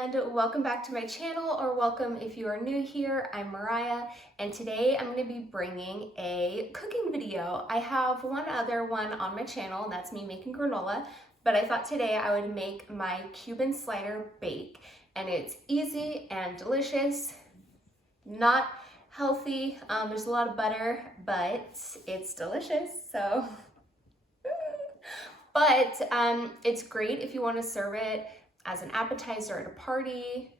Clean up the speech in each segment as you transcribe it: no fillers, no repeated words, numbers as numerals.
and welcome back to my channel, or welcome if you are new here. I'm Mariah, and today I'm going to be bringing a cooking video. I have one other one on my channel, and that's me making granola, but I thought today I would make my Cuban slider bake, and it's easy and delicious, not healthy. There's a lot of butter, but it's delicious, so. But it's great if you want to serve it as an appetizer at a party.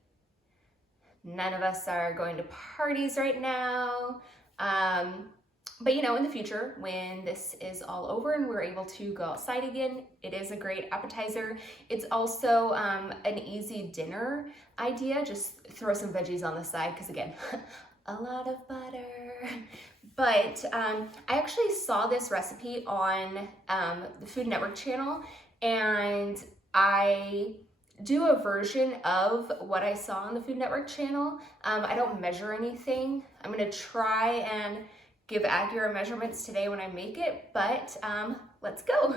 None of us are going to parties right now. But you know, in the future, when this is all over and we're able to go outside again, it is a great appetizer. It's also an easy dinner idea. Just throw some veggies on the side, because again, a lot of butter. But I actually saw this recipe on the Food Network channel, and I do a version of what I saw on the Food Network channel. I don't measure anything. I'm gonna try and give accurate measurements today when I make it, but let's go.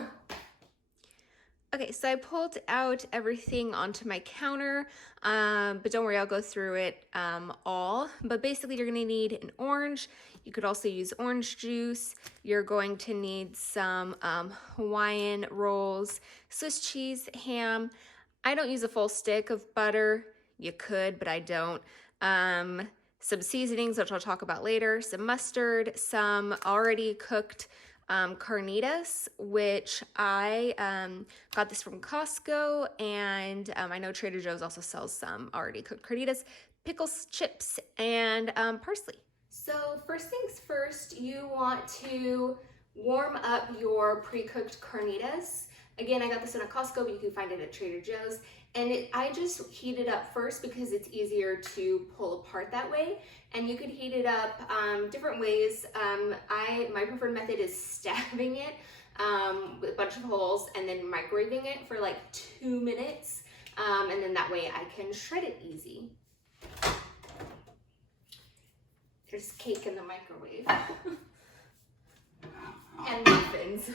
Okay, so I pulled out everything onto my counter, but don't worry, I'll go through it all. But basically you're gonna need an orange. You could also use orange juice. You're going to need some Hawaiian rolls, Swiss cheese, ham. I don't use a full stick of butter. You could, but I don't. Some seasonings, which I'll talk about later, some mustard, some already cooked Carnitas, which I got this from Costco, and I know Trader Joe's also sells some already cooked Carnitas, pickles, chips, and parsley. So first things first, you want to warm up your pre-cooked Carnitas. Again, I got this in a Costco, but you can find it at Trader Joe's. And I just heat it up first because it's easier to pull apart that way. And you could heat it up different ways. My preferred method is stabbing it with a bunch of holes and then microwaving it for like 2 minutes. And then that way I can shred it easy. There's cake in the microwave. And muffins.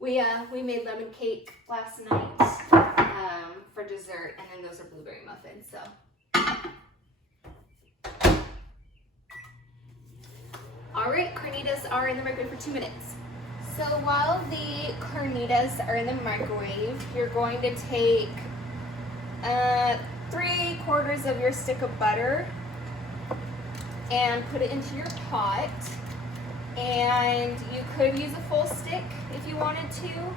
We made lemon cake last night for dessert, and then those are blueberry muffins, so. All right, Carnitas are in the microwave for 2 minutes. So while the Carnitas are in the microwave, you're going to take 3/4 of your stick of butter and put it into your pot. And you could use a full stick if you wanted to.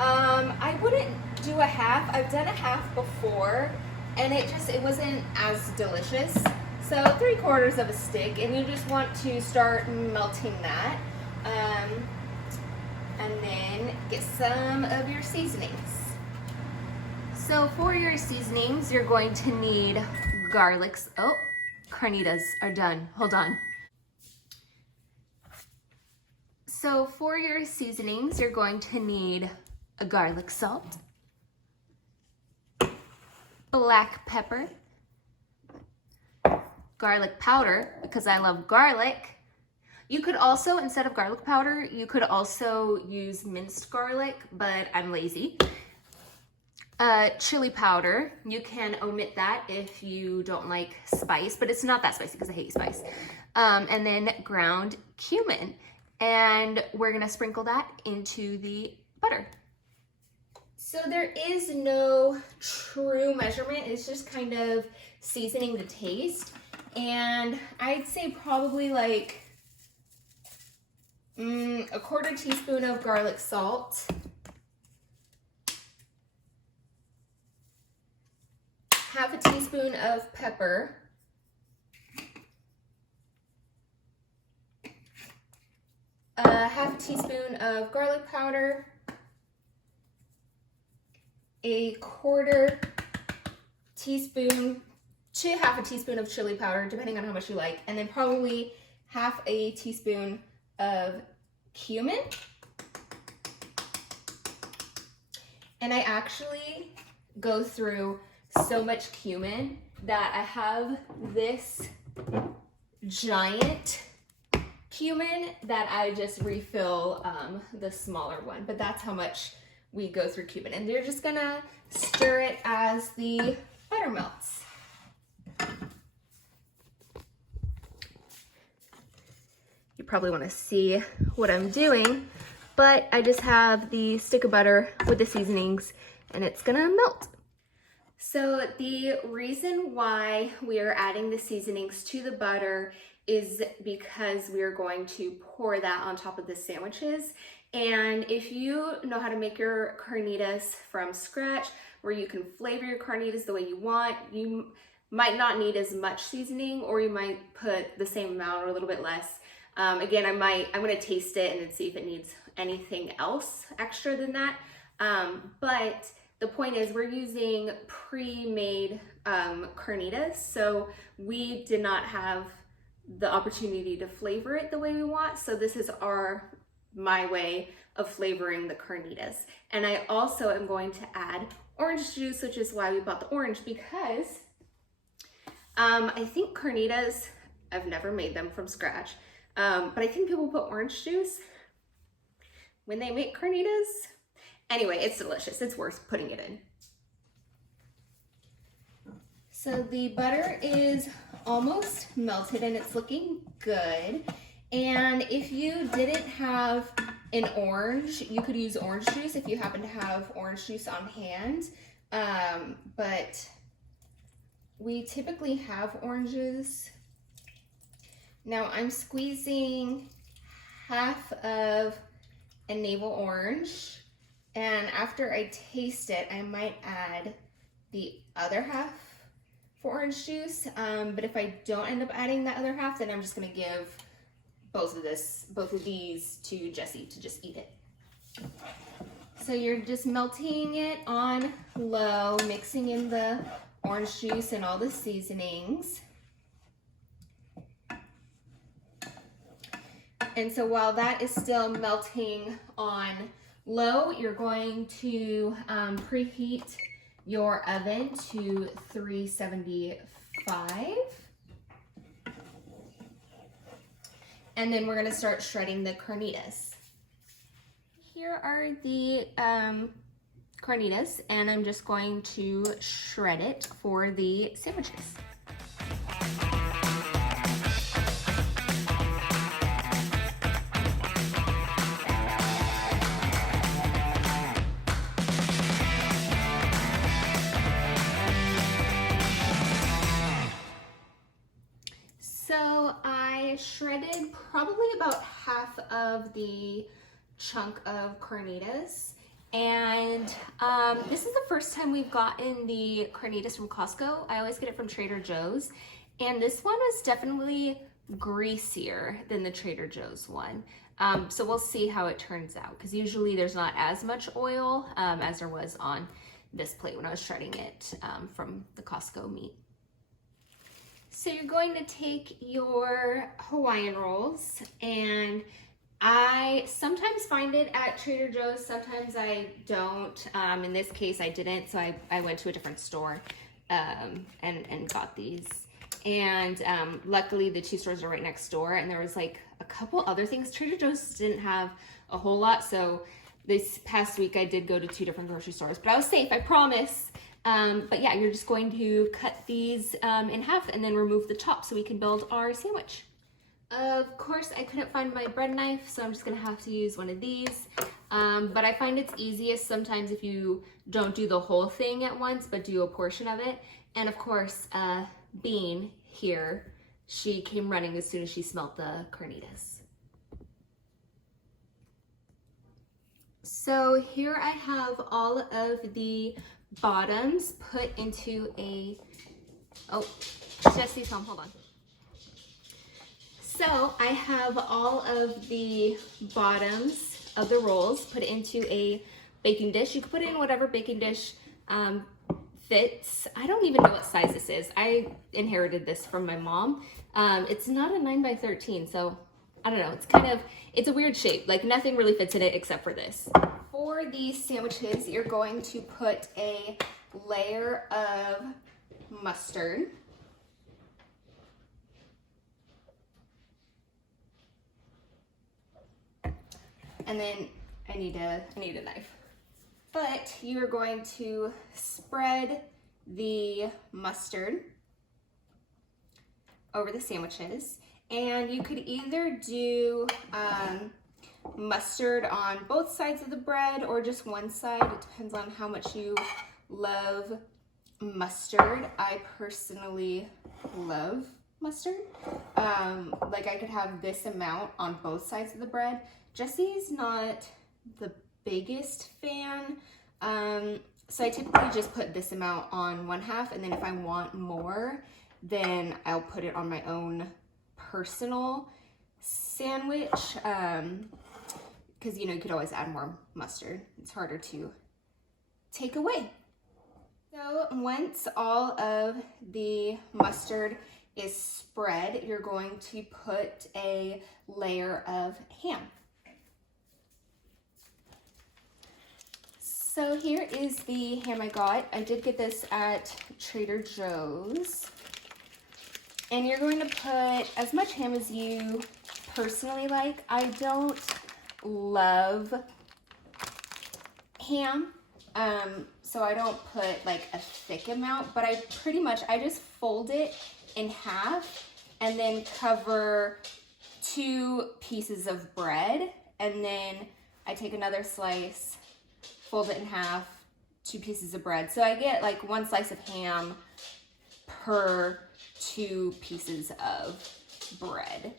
I wouldn't do a half. I've done a half before, and it wasn't as delicious. So 3/4 of a stick, and you just want to start melting that. And then get some of your seasonings. So for your seasonings, you're going to need garlic. Oh, Carnitas are done. Hold on. So for your seasonings, you're going to need a garlic salt, black pepper, garlic powder, because I love garlic. You could also, instead of garlic powder, you could also use minced garlic, but I'm lazy. Chili powder, you can omit that if you don't like spice, but it's not that spicy because I hate spice. And then ground cumin. And we're gonna sprinkle that into the butter. So there is no true measurement, it's just kind of seasoning the taste. And I'd say probably like a 1/4 teaspoon of garlic salt, half a teaspoon of pepper, half a teaspoon of garlic powder, a 1/4 teaspoon to half a teaspoon of chili powder, depending on how much you like, and then probably half a teaspoon of cumin. And I actually go through so much cumin that I have this giant cumin that I just refill the smaller one, but that's how much we go through cumin. And you're just gonna stir it as the butter melts. probably want to see what I'm doing, but I just have the stick of butter with the seasonings and it's gonna melt. So the reason why we are adding the seasonings to the butter is because we are going to pour that on top of the sandwiches. And if you know how to make your carnitas from scratch, where you can flavor your carnitas the way you want, you might not need as much seasoning, or you might put the same amount or a little bit less. Again, I'm gonna taste it and then see if it needs anything else extra than that. But the point is we're using pre-made carnitas, so we did not have the opportunity to flavor it the way we want. So this is my way of flavoring the carnitas. And I also am going to add orange juice, which is why we bought the orange, because I think carnitas, I've never made them from scratch, but I think people put orange juice when they make carnitas. Anyway, it's delicious. It's worth putting it in. So the butter is almost melted and it's looking good. And if you didn't have an orange, you could use orange juice if you happen to have orange juice on hand. But we typically have oranges. Now I'm squeezing half of a navel orange, and after I taste it, I might add the other half for orange juice. But if I don't end up adding that other half, then I'm just gonna give both of these to Jessie to just eat it. So you're just melting it on low, mixing in the orange juice and all the seasonings. And so while that is still melting on low, you're going to preheat your oven to 375. And then we're gonna start shredding the carnitas. Here are the carnitas, and I'm just going to shred it for the sandwiches. So I shredded probably about half of the chunk of carnitas, and this is the first time we've gotten the carnitas from Costco. I always get it from Trader Joe's, and this one was definitely greasier than the Trader Joe's one. So we'll see how it turns out, because usually there's not as much oil as there was on this plate when I was shredding it from the Costco meat. So you're going to take your Hawaiian rolls, and I sometimes find it at Trader Joe's, sometimes I don't. In this case I didn't, so I went to a different store and got these. And luckily the two stores are right next door, and there was like a couple other things. Trader Joe's didn't have a whole lot, so this past week I did go to 2 different grocery stores, but I was safe, I promise. But yeah, you're just going to cut these in half and then remove the top so we can build our sandwich. Of course, I couldn't find my bread knife, so I'm just gonna have to use one of these. But I find it's easiest sometimes if you don't do the whole thing at once, but do a portion of it. And of course, Bean here, she came running as soon as she smelled the carnitas. So here I have all of the bottoms put into a, oh, Jessie's home, hold on. So I have all of the bottoms of the rolls put into a baking dish. You can put it in whatever baking dish fits. I don't even know what size this is. I inherited this from my mom. It's not a 9 by 13, so I don't know. It's a weird shape. Like nothing really fits in it except for this. For these sandwiches, you're going to put a layer of mustard. And then I need a knife. But you're going to spread the mustard over the sandwiches. And you could either do mustard on both sides of the bread or just one side. It depends on how much you love mustard. I personally love mustard. Like I could have this amount on both sides of the bread. Jesse's not the biggest fan, so I typically just put this amount on one half, and then if I want more, then I'll put it on my own personal sandwich, because you know, you could always add more mustard. It's harder to take away. So once all of the mustard is spread, you're going to put a layer of ham. So here is the ham I got. I did get this at Trader Joe's. And you're going to put as much ham as you personally like. I don't love ham, so I don't put like a thick amount, but I just fold it in half and then cover 2 pieces of bread, and then I take another slice, fold it in half, 2 pieces of bread. So I get like 1 slice of ham per 2 pieces of bread.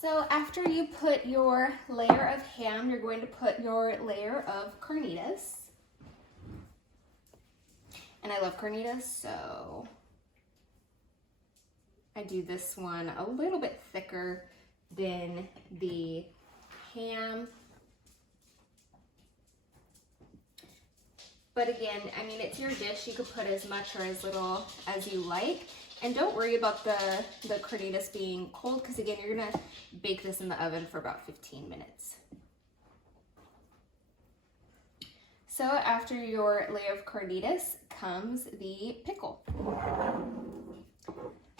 So after you put your layer of ham, you're going to put your layer of carnitas. And I love carnitas, so I do this one a little bit thicker than the ham. But again, I mean, it's your dish. You could put as much or as little as you like. And don't worry about the carnitas being cold, because again, you're gonna bake this in the oven for about 15 minutes. So after your layer of carnitas comes the pickle.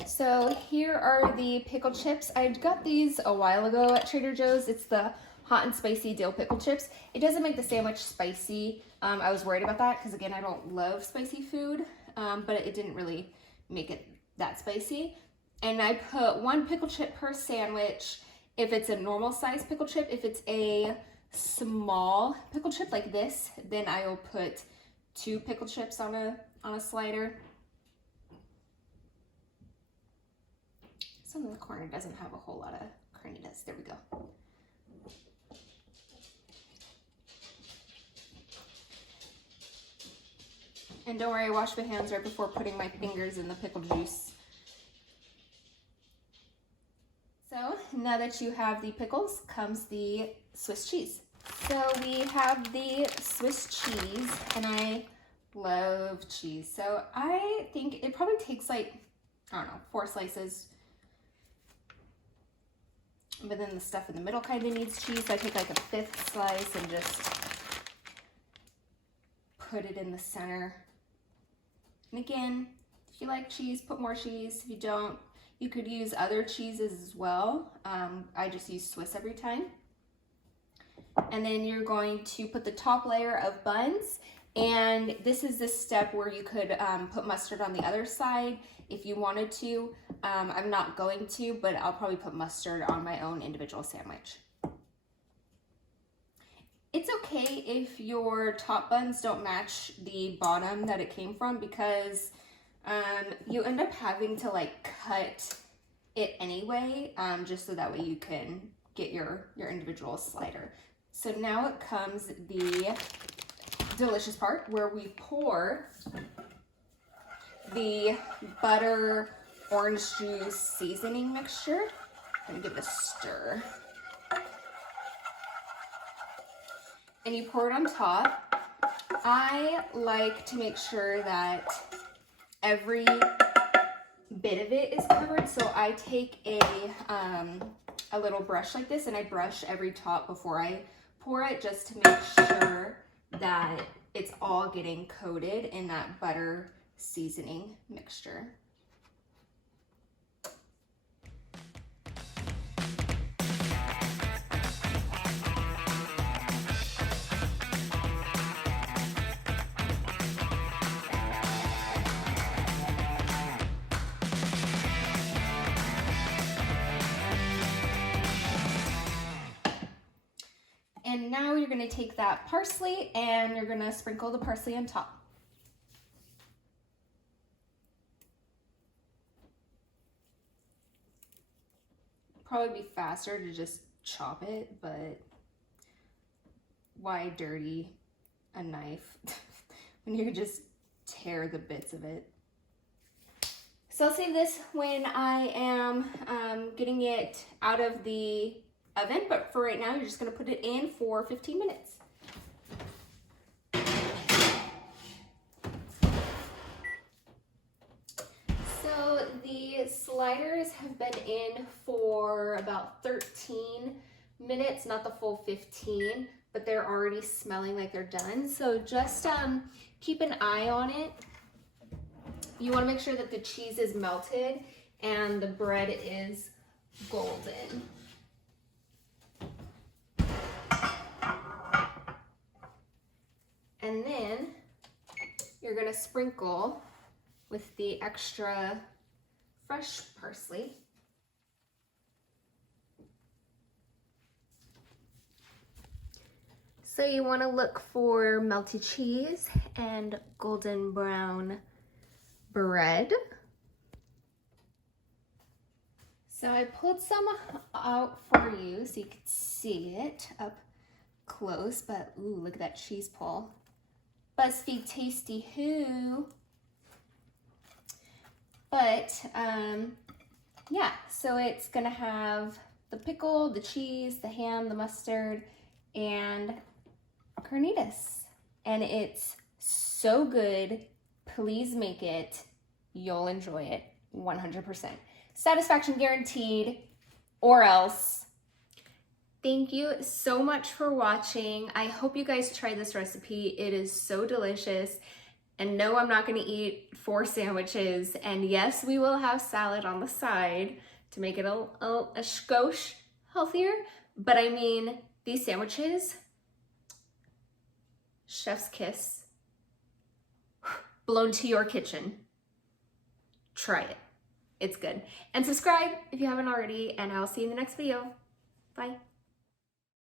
So here are the pickle chips. I got these a while ago at Trader Joe's. It's the hot and spicy dill pickle chips. It doesn't make the sandwich spicy. I was worried about that because again, I don't love spicy food, but it didn't really make it that spicy. And I put 1 pickle chip per sandwich if it's a normal size pickle chip. If it's a small pickle chip like this, then I will put 2 pickle chips on a slider. Some of the corner doesn't have a whole lot of carnitas. There we go. And don't worry, I washed my hands right before putting my fingers in the pickle juice. So now that you have the pickles, comes the Swiss cheese. So we have the Swiss cheese, and I love cheese. So I think it probably takes like, I don't know, 4 slices. But then the stuff in the middle kind of needs cheese. So I take like a 5th slice and just put it in the center. And again, if you like cheese, put more cheese. If you don't, you could use other cheeses as well. I just use Swiss every time. And then you're going to put the top layer of buns. And this is the step where you could put mustard on the other side if you wanted to. I'm not going to, but I'll probably put mustard on my own individual sandwich. It's okay if your top buns don't match the bottom that it came from, because you end up having to like cut it anyway, just so that way you can get your individual slider. So now it comes the delicious part where we pour the butter orange juice seasoning mixture and give it a stir. And you pour it on top. I like to make sure that every bit of it is covered, so I take a little brush like this and I brush every top before I pour it, just to make sure that it's all getting coated in that butter seasoning mixture. gonna take that parsley and you're gonna sprinkle the parsley on top. Probably be faster to just chop it, but why dirty a knife when you could just tear the bits of it? So I'll save this when I am getting it out of the oven, but for right now, you're just gonna put it in for 15 minutes. So the sliders have been in for about 13 minutes, not the full 15, but they're already smelling like they're done. So just keep an eye on it. You wanna make sure that the cheese is melted and the bread is golden. And then you're gonna sprinkle with the extra fresh parsley. So you wanna look for melty cheese and golden brown bread. So I pulled some out for you so you could see it up close, but ooh, look at that cheese pull. BuzzFeed Tasty Who. But yeah, so it's gonna have the pickle, the cheese, the ham, the mustard, and carnitas. And it's so good. Please make it. You'll enjoy it 100%. Satisfaction guaranteed, or else. Thank you so much for watching. I hope you guys try this recipe. It is so delicious. And no, I'm not gonna eat 4 sandwiches. And yes, we will have salad on the side to make it a skosh healthier. But I mean, these sandwiches, chef's kiss, blown to your kitchen. Try it. It's good. And subscribe if you haven't already, and I'll see you in the next video. Bye.